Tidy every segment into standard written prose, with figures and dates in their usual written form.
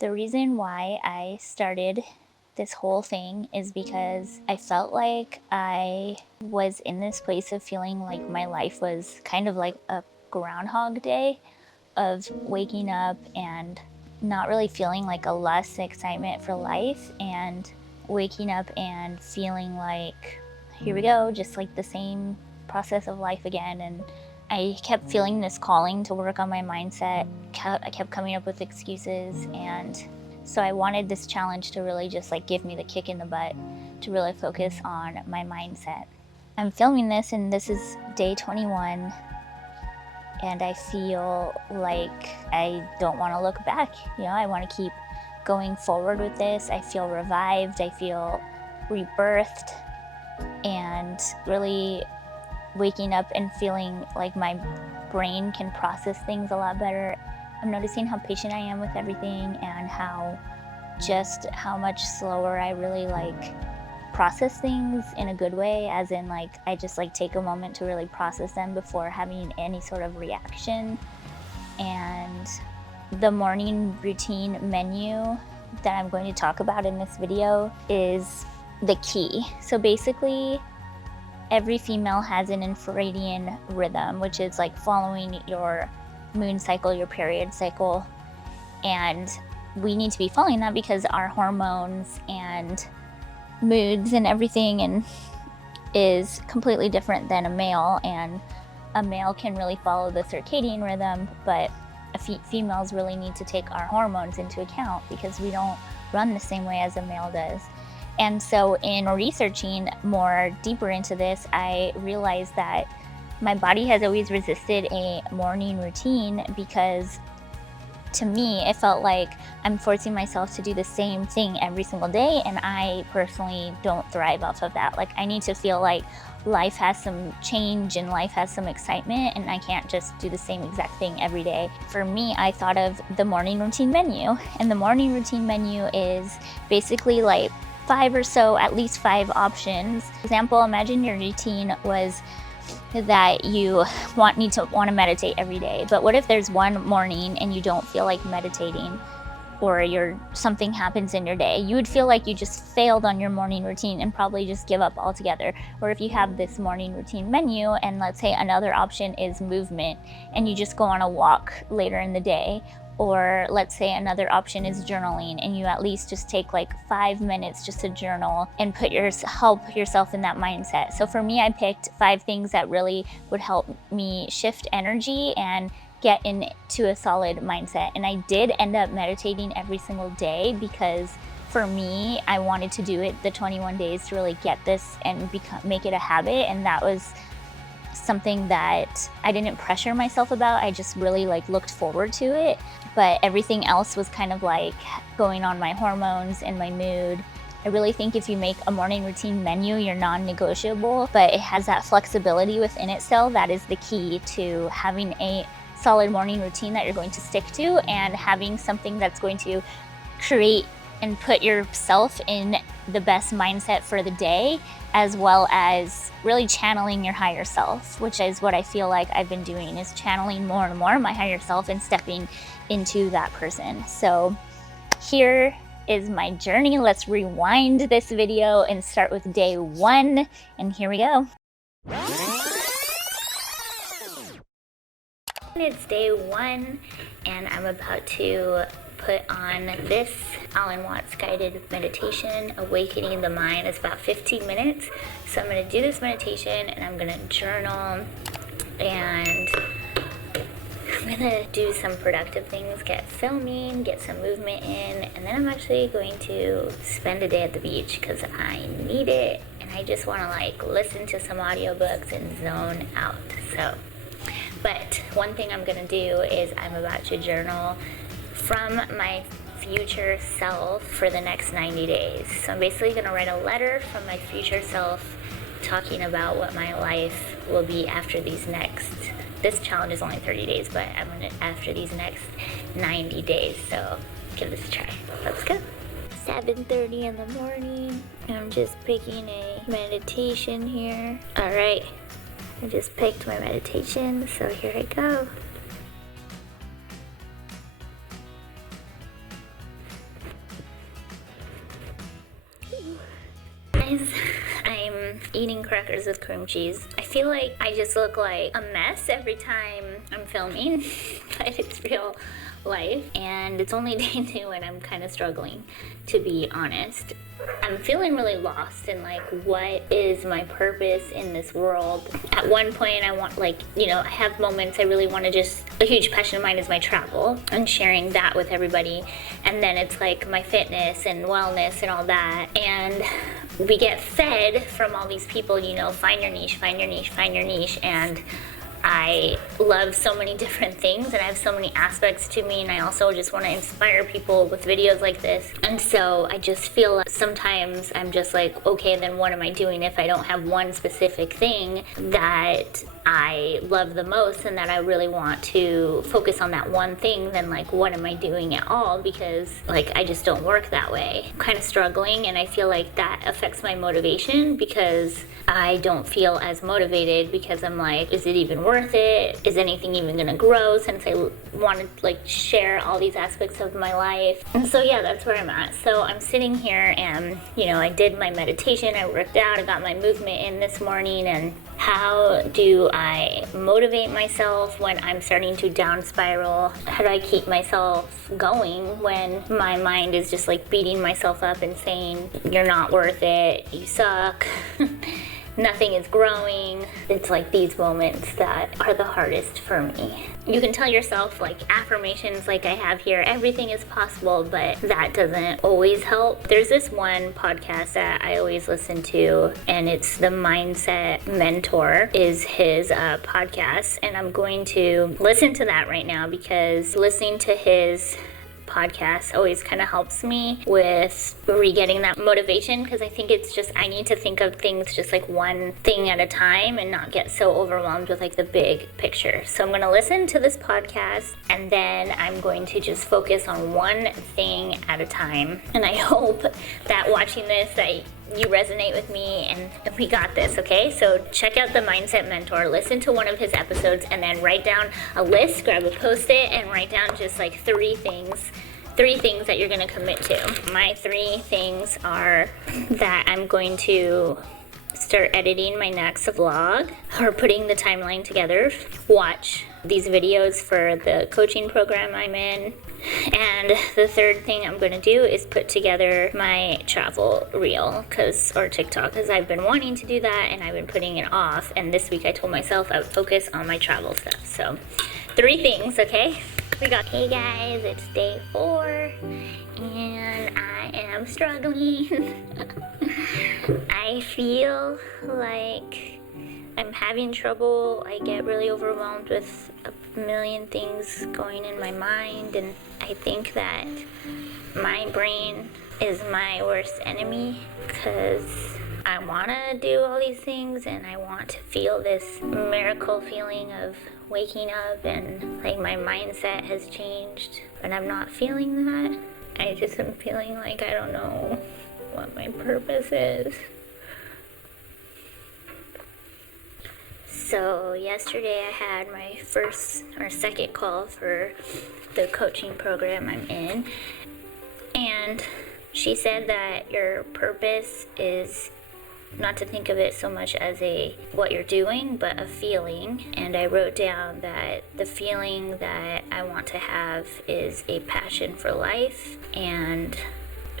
The reason why I started this whole thing is because I felt like I was in this place of feeling like my life was kind of like a Groundhog Day of waking up and not really feeling like a less excitement for life, and waking up and feeling like, here we go, just like the same process of life again. And I kept feeling this calling to work on my mindset. I kept coming up with excuses, and so I wanted this challenge to really just like give me the kick in the butt to really focus on my mindset. I'm filming this, and this is day 21, and I feel like I don't want to look back. I want to keep going forward with this. I feel revived, I feel rebirthed, and really waking up and feeling like my brain can process things a lot better. I'm noticing how patient I am with everything, and how much slower I really process things in a good way, as in I just take a moment to really process them before having any sort of reaction. And the morning routine menu that I'm going to talk about in this video is the key. So basically, every female has an infradian rhythm, which is following your moon cycle, your period cycle. And we need to be following that because our hormones and moods and everything is completely different than a male. And a male can really follow the circadian rhythm, but females really need to take our hormones into account because we don't run the same way as a male does. And so in researching more deeper into this, I realized that my body has always resisted a morning routine because to me, it felt like I'm forcing myself to do the same thing every single day, and I personally don't thrive off of that. I need to feel like life has some change and life has some excitement, and I can't just do the same exact thing every day. For me, I thought of the morning routine menu, and the morning routine menu is basically at least five options. For example, imagine your routine was that you want to meditate every day, but what if there's one morning and you don't feel like meditating, or something happens in your day? You would feel like you just failed on your morning routine and probably just give up altogether. Or if you have this morning routine menu, and let's say another option is movement, and you just go on a walk later in the day. Or let's say another option is journaling, and you at least just take 5 minutes just to journal and help yourself in that mindset. So for me, I picked 5 things that really would help me shift energy and get into a solid mindset. And I did end up meditating every single day because for me, I wanted to do it the 21 days to really get this and make it a habit. And that was something that I didn't pressure myself about. I just really looked forward to it. But everything else was kind of going on my hormones and my mood. I really think if you make a morning routine menu, you're non-negotiable, but it has that flexibility within itself. That is the key to having a solid morning routine that you're going to stick to, and having something that's going to create and put yourself in the best mindset for the day, as well as really channeling your higher self, which is what I feel like I've been doing, is channeling more and more my higher self and stepping into that person. So here is my journey. Let's rewind this video and start with day 1, and here we go. It's day 1, and I'm about to put on this Alan Watts guided meditation, Awakening the Mind. It's about 15 minutes. So I'm going to do this meditation, and I'm going to journal, and I'm going to do some productive things, get filming, get some movement in, and then I'm actually going to spend a day at the beach because I need it, and I just want to listen to some audiobooks and zone out. But one thing I'm going to do is I'm about to journal from my future self for the next 90 days. So I'm basically going to write a letter from my future self talking about what my life will be after this challenge is only 30 days, but after these next 90 days. So give this a try. Let's go. 7:30 in the morning. I'm just picking a meditation here. All right. I just picked my meditation, so here I go. guys, I'm eating crackers with cream cheese. I feel like I just look like a mess every time I'm filming, but it's real life, and it's only day 2 and I'm kind of struggling, to be honest. I'm feeling really lost in like, what is my purpose in this world? At one point I want, like, I have moments I really want to just, a huge passion of mine is my travel and sharing that with everybody. And then it's like my fitness and wellness and all that. And we get fed from all these people, find your niche, find your niche, find your niche. And I love so many different things, and I have so many aspects to me, and I also just want to inspire people with videos like this. And so I just feel like sometimes I'm just like, okay, then what am I doing if I don't have one specific thing that I love the most and that I really want to focus on that one thing? Then like, what am I doing at all? Because like, I just don't work that way. I'm kind of struggling, and I feel like that affects my motivation because I don't feel as motivated, because I'm like, is it even worth it? Is anything even gonna grow, since I want to like share all these aspects of my life? And so yeah, that's where I'm at. So I'm sitting here and I did my meditation, I worked out, I got my movement in this morning. And how do I motivate myself when I'm starting to down spiral? How do I keep myself going when my mind is just like beating myself up and saying, you're not worth it, you suck, nothing is growing? It's like these moments that are the hardest for me. You can tell yourself like affirmations like I have here, everything is possible, but that doesn't always help. There's this one podcast that I always listen to, and it's the Mindset Mentor is his podcast, and I'm going to listen to that right now, because listening to his podcast always kind of helps me with re-getting that motivation, because I think it's just, I need to think of things just like one thing at a time and not get so overwhelmed with like the big picture. So I'm going to listen to this podcast, and then I'm going to just focus on one thing at a time. And I hope that watching this, that you resonate with me, and we got this, okay? So check out the Mindset Mentor, listen to one of his episodes, and then write down a list, grab a post-it, and write down just like three things that you're gonna commit to. My 3 things are that I'm going to start editing my next vlog, or putting the timeline together, watch these videos for the coaching program I'm in, and the 3rd thing I'm going to do is put together my travel reel, or TikTok, because I've been wanting to do that and I've been putting it off, and this week I told myself I would focus on my travel stuff. So 3 things, okay? Hey guys, it's day 4 and I am struggling. I feel like I'm having trouble. I get really overwhelmed with a million things going in my mind, and I think that my brain is my worst enemy, because I want to do all these things and I want to feel this miracle feeling of waking up and like my mindset has changed, but I'm not feeling that. I just am feeling like I don't know what my purpose is. So yesterday I had my first or second call for the coaching program I'm in, and she said that your purpose is not to think of it so much as what you're doing, but a feeling. And I wrote down that the feeling that I want to have is a passion for life, and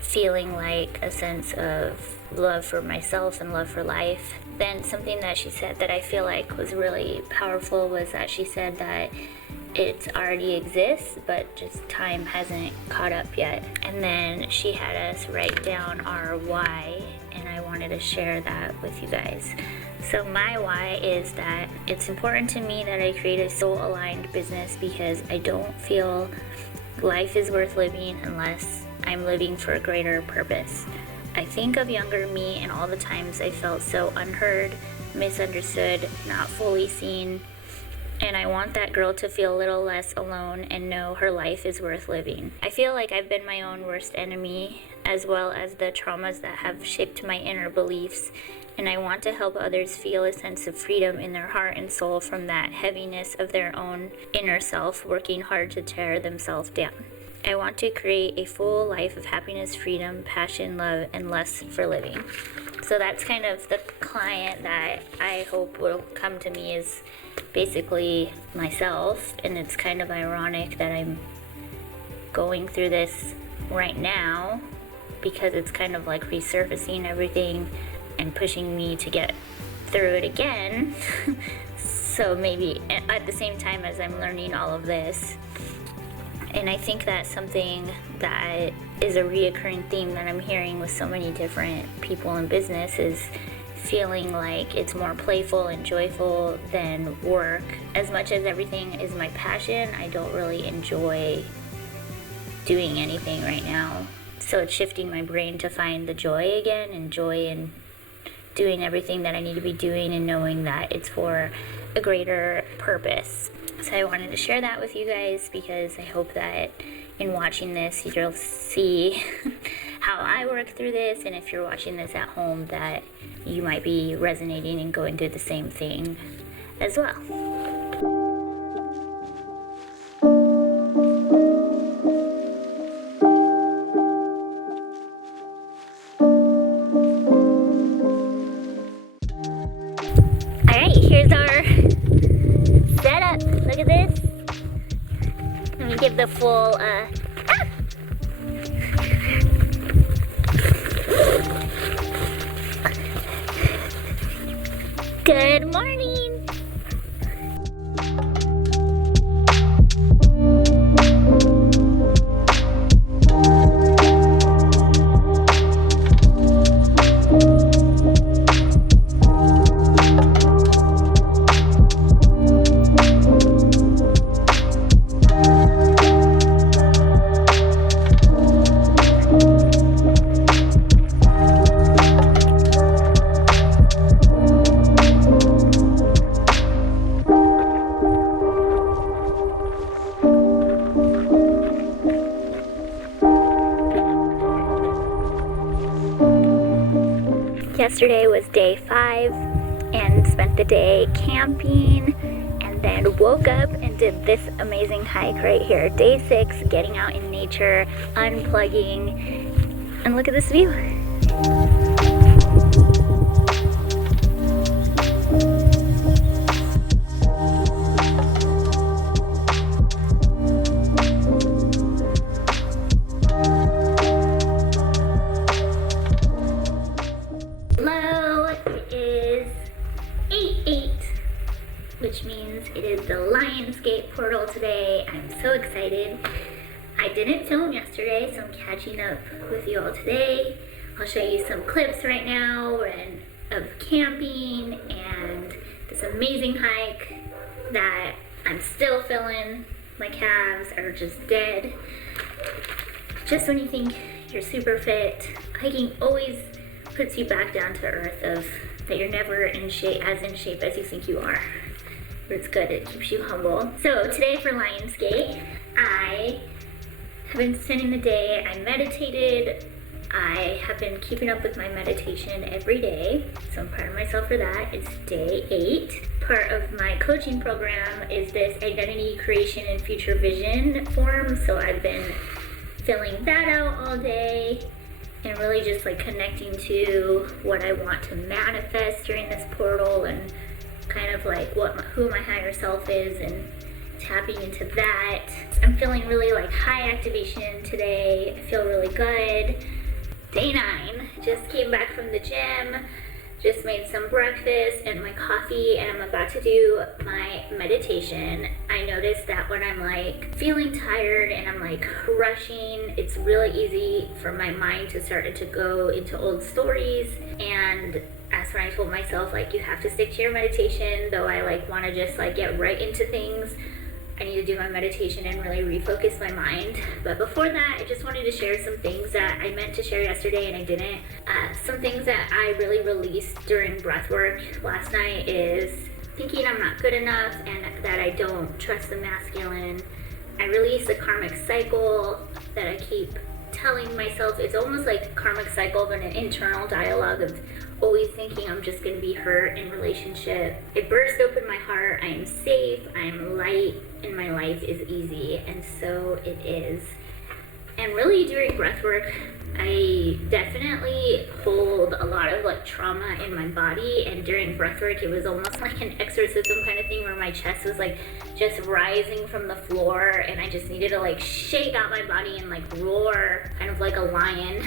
feeling like a sense of love for myself and love for life. Then something that she said that I feel like was really powerful was that she said that it already exists, but just time hasn't caught up yet. And then she had us write down our why, and I wanted to share that with you guys. So my why is that it's important to me that I create a soul-aligned business, because I don't feel life is worth living unless I'm living for a greater purpose. I think of younger me and all the times I felt so unheard, misunderstood, not fully seen, and I want that girl to feel a little less alone and know her life is worth living. I feel like I've been my own worst enemy, as well as the traumas that have shaped my inner beliefs, and I want to help others feel a sense of freedom in their heart and soul from that heaviness of their own inner self working hard to tear themselves down. I want to create a full life of happiness, freedom, passion, love, and lust for living. So that's kind of the client that I hope will come to me, is basically myself. And it's kind of ironic that I'm going through this right now, because it's kind of like resurfacing everything and pushing me to get through it again. So maybe at the same time as I'm learning all of this. And I think that's something that is a reoccurring theme that I'm hearing with so many different people in business, is feeling like it's more playful and joyful than work. As much as everything is my passion, I don't really enjoy doing anything right now. So it's shifting my brain to find the joy again, and joy in doing everything that I need to be doing, and knowing that it's for a greater purpose. So I wanted to share that with you guys, because I hope that in watching this you'll see how I work through this, and if you're watching this at home, that you might be resonating and going through the same thing as well. Here's our setup. Look at this. Let me give the full Good morning. Yesterday was day 5 and spent the day camping, and then woke up and did this amazing hike right here. Day 6, getting out in nature, unplugging, and look at this view. Which means it is the Lionsgate portal today. I'm so excited. I didn't film yesterday, so I'm catching up with you all today. I'll show you some clips right now of camping and this amazing hike that I'm still feeling. My calves are just dead. Just when you think you're super fit, hiking always puts you back down to earth, of that you're never in shape as you think you are. But it's good, it keeps you humble. So today for Lionsgate, I have been spending the day, I meditated. I have been keeping up with my meditation every day, so I'm proud of myself for that. It's day 8. Part of my coaching program is this identity creation and future vision form, so I've been filling that out all day and really just like connecting to what I want to manifest during this portal, and kind of like who my higher self is, and tapping into that. I'm feeling really like high activation today. I feel really good. Day 9, just came back from the gym, just made some breakfast and my coffee, and I'm about to do my meditation. I noticed that when I'm like feeling tired and I'm like rushing, it's really easy for my mind to start to go into old stories. And that's when I told myself, like, you have to stick to your meditation. Though I like want to just like get right into things, I need to do my meditation and really refocus my mind. But before that, I just wanted to share some things that I meant to share yesterday and I didn't. Some things that I really released during breath work last night is thinking I'm not good enough and that I don't trust the masculine. I released the karmic cycle that I keep telling myself. It's almost like a karmic cycle, but an internal dialogue of always thinking I'm just going to be hurt in relationship. It burst open my heart. I am safe, I am light, and my life is easy, and so it is. And really during breath work, I definitely hold a lot of like trauma in my body, and during breathwork it was almost like an exorcism kind of thing where my chest was like just rising from the floor and I just needed to like shake out my body and like roar kind of like a lion.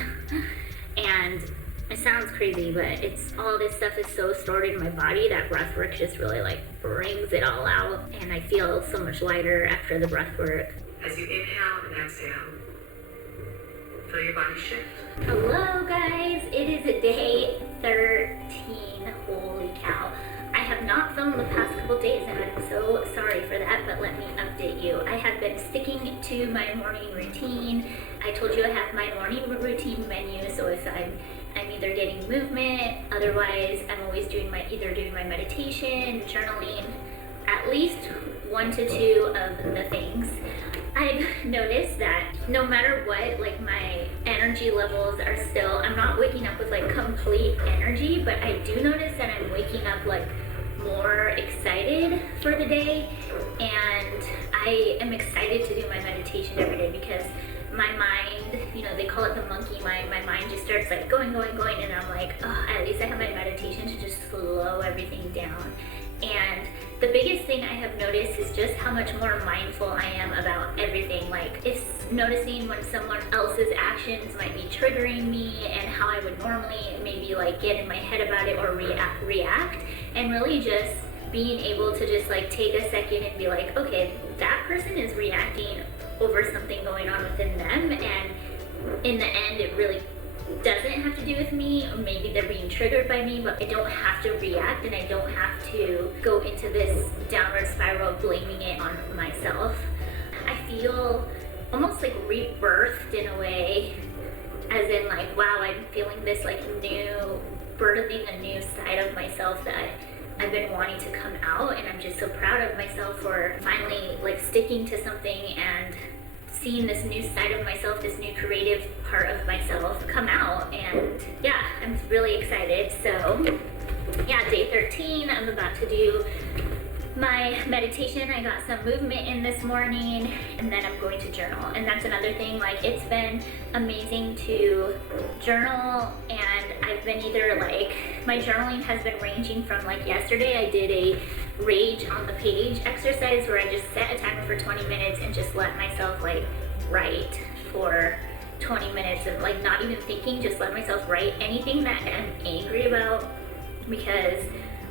And it sounds crazy, but it's all this stuff is so stored in my body that breathwork just really like brings it all out, and I feel so much lighter after the breathwork. As you inhale and exhale, feel your body shift. Hello guys, it is day 13. Holy cow. I have not filmed the past couple days and I'm so sorry for that, but let me update you. I have been sticking to my morning routine. I told you I have my morning routine menu, so if I'm either getting movement, otherwise I'm always doing either doing my meditation, journaling, at least 1 to 2 of the things. I've noticed that no matter what, like my energy levels are still, I'm not waking up with like complete energy, but I do notice that I'm waking up like more excited for the day, and I am excited to do my meditation every day because my mind, you know, they call it the monkey mind, my mind just starts like going, and I'm like, oh, at least I have my meditation to just slow everything down. And the biggest thing I have noticed is just how much more mindful I am about everything. Like, it's noticing when someone else's actions might be triggering me and how I would normally maybe like get in my head about it or react, and really just being able to just like take a second and be like, okay, that person is reacting over something going on within them, and in the end it really doesn't have to do with me, or maybe they're being triggered by me, but I don't have to react and I don't have to go into this downward spiral blaming it on myself. I feel almost like rebirthed in a way, as in like, wow, I'm feeling this like new, birthing a new side of myself that I've been wanting to come out, and I'm just so proud of myself for finally like sticking to something and seeing this new side of myself, this new creative part of myself come out. And yeah, I'm really excited. So yeah, day 13, I'm about to do my meditation. I got some movement in this morning, and then I'm going to journal. And that's another thing, like it's been amazing to journal, and I've been either like, my journaling has been ranging from like yesterday I did a rage on the page exercise where I just set a timer for 20 minutes and just let myself like write for 20 minutes of like not even thinking, just let myself write anything that I'm angry about, because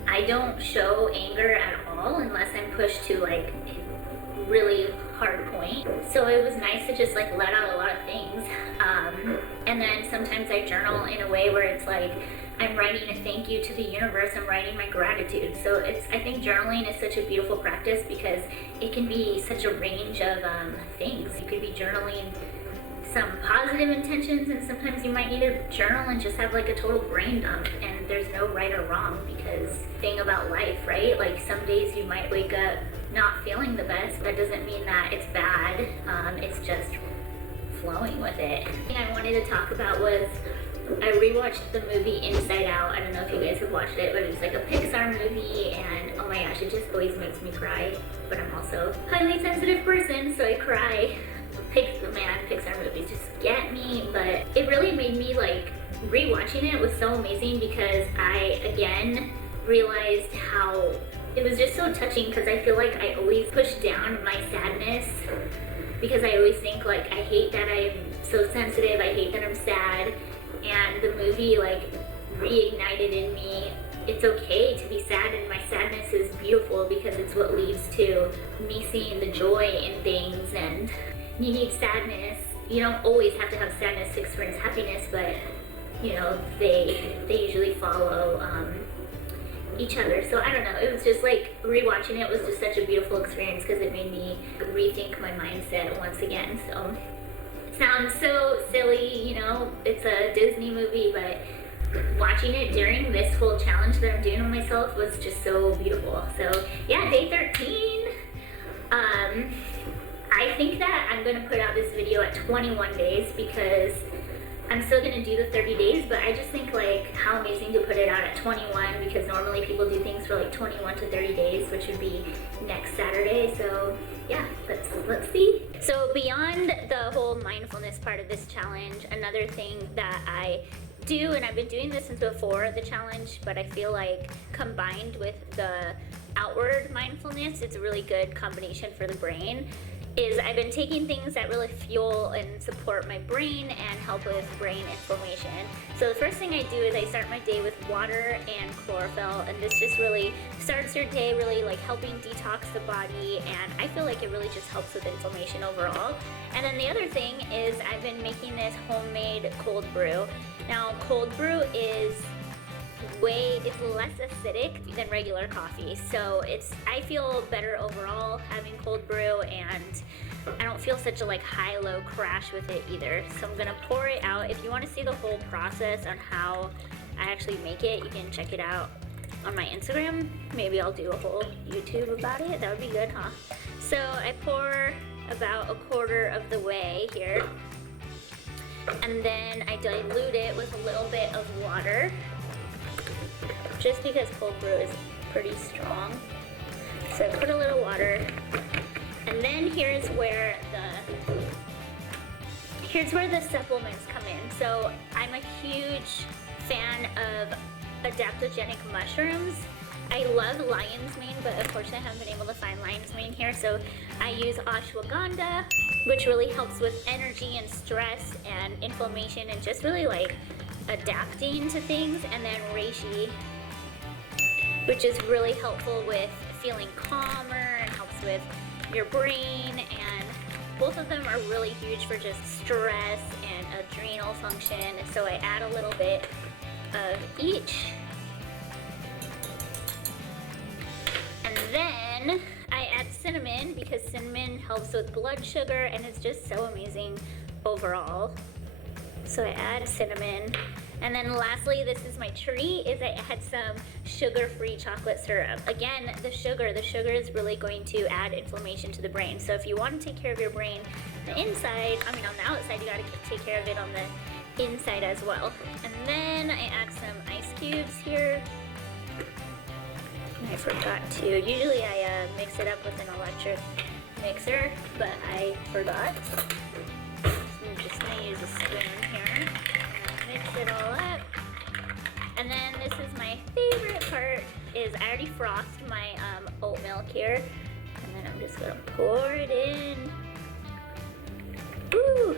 I don't show anger at all unless I'm pushed to like a really hard point. So it was nice to just like let out a lot of things. And then sometimes I journal in a way where it's like I'm writing a thank you to the universe, I'm writing my gratitude. So I think journaling is such a beautiful practice because it can be such a range of things. You could be journaling some positive intentions, and sometimes you might need to journal and just have like a total brain dump, and there's no right or wrong, because thing about life, right? Like some days you might wake up not feeling the best. That doesn't mean that it's bad. It's just flowing with it. The thing I wanted to talk about was I rewatched the movie Inside Out. I don't know if you guys have watched it, but it's like a Pixar movie, and oh my gosh, it just always makes me cry. But I'm also a highly sensitive person, so I cry. Pixar movies just get me, but it really made me like, rewatching it was so amazing because I again realized how it was just so touching, because I feel like I always push down my sadness because I always think like, I hate that I'm so sensitive, I hate that I'm sad, and the movie like reignited in me, it's okay to be sad, and my sadness is beautiful because it's what leads to me seeing the joy in things. And you need sadness. You don't always have to have sadness to experience happiness, but you know, they usually follow each other. So I don't know, it was just like, rewatching it was just such a beautiful experience because it made me rethink my mindset once again. So it sounds so silly, you know, it's a Disney movie, but watching it during this whole challenge that I'm doing with myself was just so beautiful. So yeah, day 13. I think that I'm gonna put out this video at 21 days because I'm still gonna do the 30 days, but I just think like how amazing to put it out at 21, because normally people do things for like 21 to 30 days, which would be next Saturday. So yeah, let's see. So beyond the whole mindfulness part of this challenge, another thing that I do, and I've been doing this since before the challenge, but I feel like combined with the outward mindfulness, it's a really good combination for the brain, is I've been taking things that really fuel and support my brain and help with brain inflammation. So the first thing I do is I start my day with water and chlorophyll, and this just really starts your day really like helping detox the body, and I feel like it really just helps with inflammation overall. And then the other thing is I've been making this homemade cold brew. Now cold brew is it's less acidic than regular coffee, so I feel better overall having cold brew, and I don't feel such a like high-low crash with it either. So I'm gonna pour it out. If you want to see the whole process on how I actually make it, you can check it out on my Instagram. Maybe I'll do a whole YouTube about it. That would be good, huh? So I pour about a quarter of the way here, and then I dilute it with a little bit of water, just because cold brew is pretty strong. So I put a little water, and then here's where the supplements come in. So I'm a huge fan of adaptogenic mushrooms. I love lion's mane, but unfortunately I haven't been able to find lion's mane here, so I use ashwagandha, which really helps with energy and stress and inflammation and just really like adapting to things, and then reishi, which is really helpful with feeling calmer and helps with your brain, and both of them are really huge for just stress and adrenal function. So I add a little bit of each, and then I add cinnamon because cinnamon helps with blood sugar and it's just so amazing overall. So I add cinnamon. And then lastly, this is my treat, is I add some sugar-free chocolate syrup. Again, the sugar is really going to add inflammation to the brain. So if you want to take care of your brain on the inside, on the outside, you gotta take care of it on the inside as well. And then I add some ice cubes here. And I forgot to, usually I mix it up with an electric mixer, but I forgot. So I'm just gonna use a spoon here. Mix it all up. And then this is my favorite part, is I already frothed my oat milk here. And then I'm just gonna pour it in. Woo!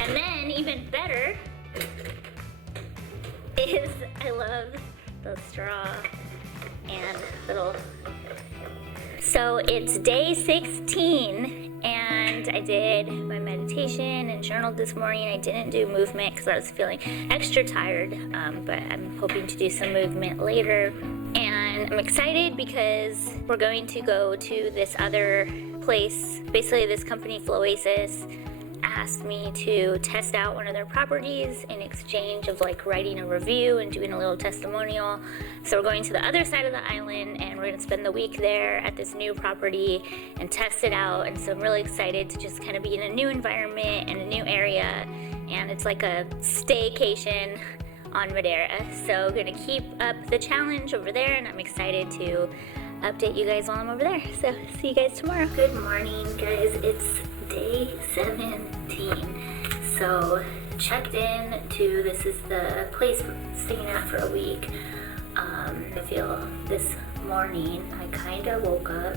And then even better is I love the straw and little. So it's day 16, and I did my meditation and journaled this morning. I didn't do movement because I was feeling extra tired, but I'm hoping to do some movement later. And I'm excited because we're going to go to this other place. Basically, this company, Floasis, asked me to test out one of their properties in exchange of like writing a review and doing a little testimonial. So we're going to the other side of the island, and we're going to spend the week there at this new property and test it out. And so I'm really excited to just kind of be in a new environment and a new area, and it's like a staycation on Madeira. So gonna keep up the challenge over there, and I'm excited to update you guys while I'm over there. So see you guys tomorrow. Good morning, guys. It's day 17. So checked in to, this is the place we're staying at for a week. I feel this morning I kind of woke up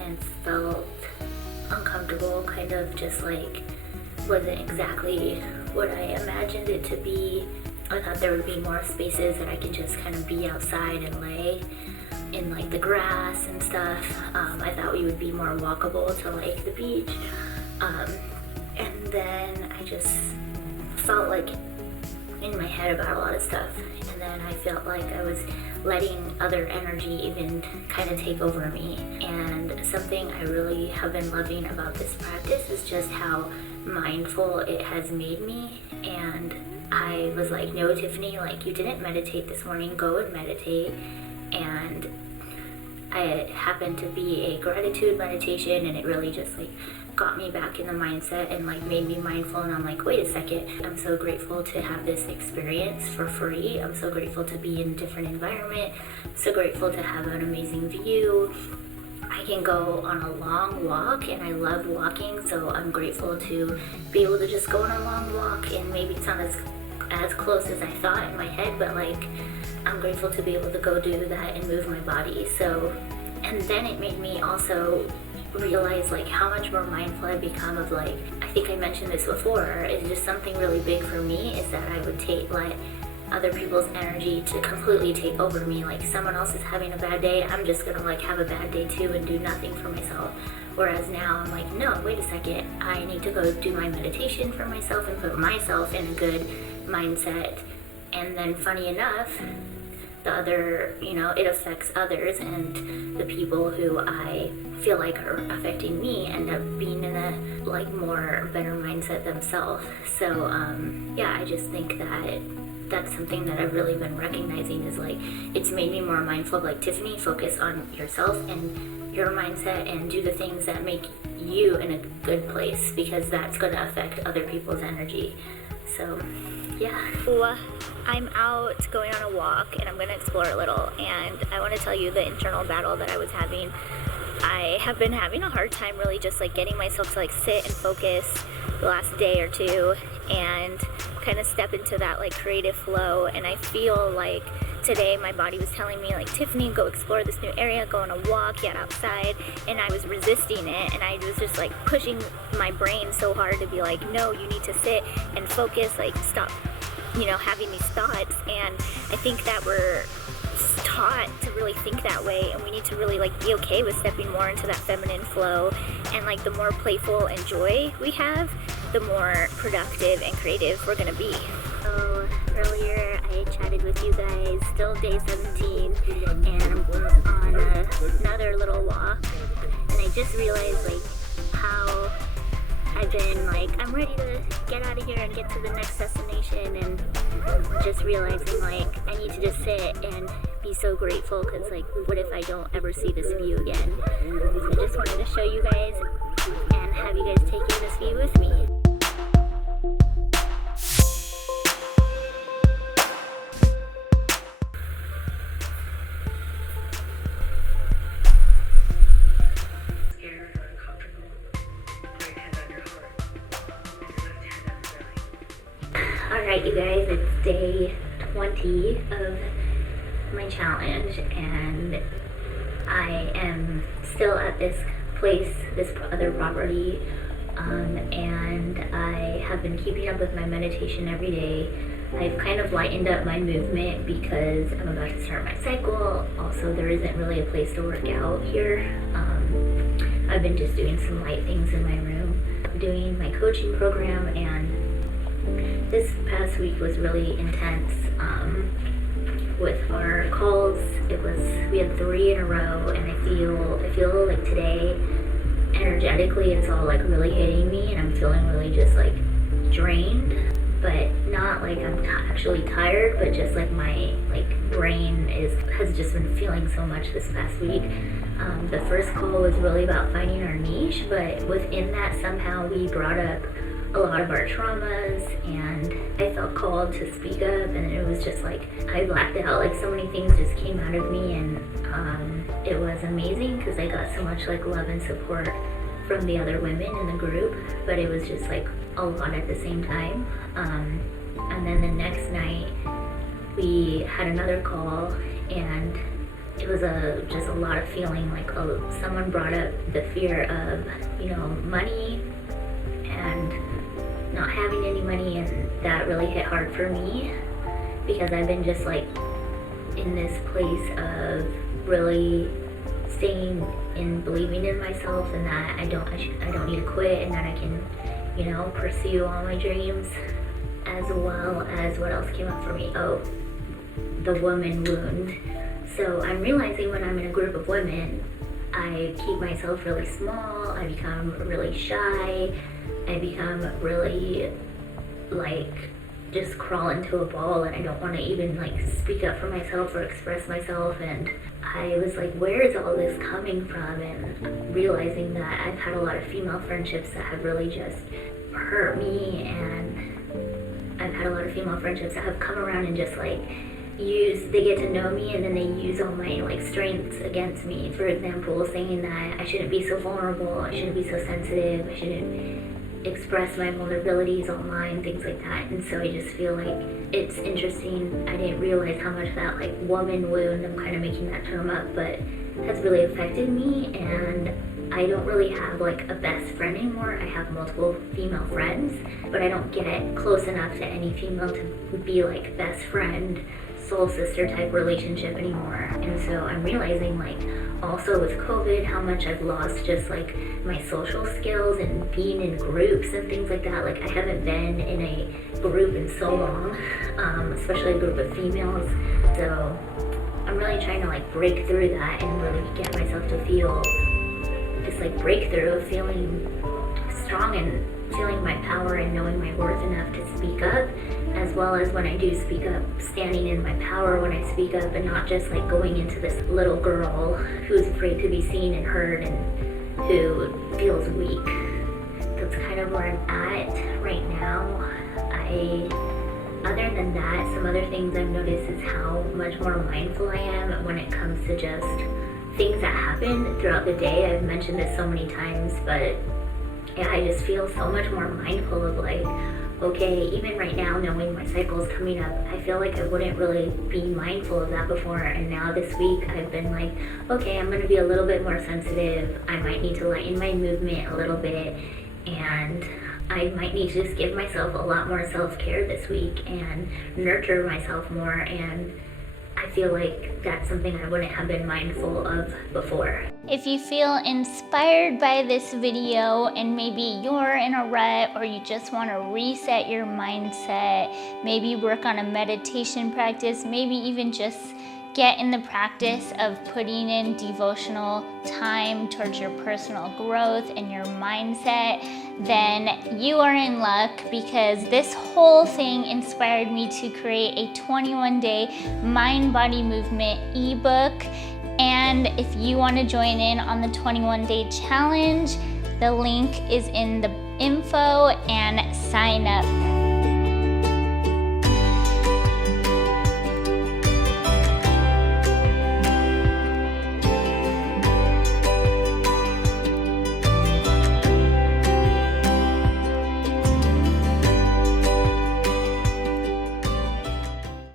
and felt uncomfortable, kind of just like wasn't exactly what I imagined it to be. I thought there would be more spaces that I could just kind of be outside and lay in like the grass and stuff. I thought we would be more walkable to like the beach. And then I just felt like in my head about a lot of stuff. And then I felt like I was letting other energy even kind of take over me. And something I really have been loving about this practice is just how mindful it has made me. And I was like, no, Tiffany, like you didn't meditate this morning, go and meditate. And it happened to be a gratitude meditation, and it really just like got me back in the mindset and like made me mindful. And I'm like, wait a second, I'm so grateful to have this experience for free. I'm so grateful to be in a different environment, so grateful to have an amazing view. I I can go on a long walk, and I love walking, so I'm grateful to be able to just go on a long walk. And maybe it's not as close as I thought in my head, but like I'm grateful to be able to go do that and move my body. So, and then it made me also realize like how much more mindful I've become of like, I think I mentioned this before, it's just something really big for me is that I would let other people's energy to completely take over me. Like someone else is having a bad day, I'm just gonna like have a bad day too and do nothing for myself. Whereas now I'm like, no, wait a second, I need to go do my meditation for myself and put myself in a good mindset. And then funny enough, the other, it affects others, and the people who I feel like are affecting me end up being in a like more better mindset themselves. So I just think that that's something that I've really been recognizing is like, it's made me more mindful of like, Tiffany, focus on yourself and your mindset and do the things that make you in a good place, because that's going to affect other people's energy. So yeah. I'm out going on a walk and I'm going to explore a little, and I want to tell you the internal battle that I was having. I have been having a hard time really just like getting myself to like sit and focus the last day or two and kind of step into that like creative flow. And I feel like today my body was telling me like, Tiffany, go explore this new area, go on a walk, get outside, and I was resisting it, and I was just like pushing my brain so hard to be like, no, you need to sit and focus, like stop having these thoughts. And I think that we're taught to really think that way, and we need to really like be okay with stepping more into that feminine flow. And like the more playful and joy we have, the more productive and creative we're gonna be. So earlier I chatted with you guys, still day 17, and I'm on another little walk, and I just realized like how I've been like, I'm ready to get out of here and get to the next destination, and just realizing like I need to just sit and be so grateful, because like what if I don't ever see this view again? So I just wanted to show you guys and have you guys take in this view with me. Alright you guys, it's day 20 of my challenge, and I am still at this place, this other property, and I have been keeping up with my meditation every day. I've kind of lightened up my movement because I'm about to start my cycle. Also, there isn't really a place to work out here. I've been just doing some light things in my room. I'm doing my coaching program, and this past week was really intense with our calls. We had 3 in a row, and I feel like today energetically it's all like really hitting me, and I'm feeling really just like drained, but not like I'm actually tired, but just like my brain has just been feeling so much this past week. The first call was really about finding our niche, but within that somehow we brought up a lot of our traumas, and I felt called to speak up, and it was just like I blacked out, like so many things just came out of me, and it was amazing because I got so much like love and support from the other women in the group, but it was just like a lot at the same time. And then the next night we had another call, and it was just a lot of feeling like someone brought up the fear of money and not having any money, and that really hit hard for me because I've been just like in this place of really staying in believing in myself, and that I don't need to quit, and that I can pursue all my dreams. As well as what else came up for me, the woman wound. So I'm realizing when I'm in a group of women, I keep myself really small, I become really shy, I become really like just crawl into a ball, and I don't want to even like speak up for myself or express myself. And I was like, where is all this coming from? And realizing that I've had a lot of female friendships that have really just hurt me, and I've had a lot of female friendships that have come around and just like they get to know me and then they use all my like strengths against me. For example, saying that I shouldn't be so vulnerable, I shouldn't be so sensitive, I shouldn't express my vulnerabilities online, things like that. And so I just feel like it's interesting. I didn't realize how much that like woman wound, I'm kind of making that term up, but has really affected me. And I don't really have like a best friend anymore. I have multiple female friends, but I don't get close enough to any female to be like best friend, soul sister type relationship anymore. And so I'm realizing, like, also with COVID, how much I've lost just like my social skills and being in groups and things like that. Like, I haven't been in a group in so long, especially a group of females. So I'm really trying to like break through that and really get myself to feel this like breakthrough of feeling strong and feeling my power and knowing my worth enough to speak up, as well as when I do speak up, standing in my power when I speak up and not just like going into this little girl who's afraid to be seen and heard and who feels weak. That's kind of where I'm at right now. Other than that, some other things I've noticed is how much more mindful I am when it comes to just things that happen throughout the day. I've mentioned this so many times, but yeah, I just feel so much more mindful of like, okay, even right now, knowing my cycle's coming up, I feel like I wouldn't really be mindful of that before. And now this week, I've been like, okay, I'm gonna be a little bit more sensitive. I might need to lighten my movement a little bit, and I might need to just give myself a lot more self-care this week and nurture myself more. And I feel like that's something I wouldn't have been mindful of before. If you feel inspired by this video and maybe you're in a rut or you just want to reset your mindset, maybe work on a meditation practice, maybe even just get in the practice of putting in devotional time towards your personal growth and your mindset, then you are in luck, because this whole thing inspired me to create a 21-day mind body movement ebook. And if you want to join in on the 21-day challenge, the link is in the info, and sign up.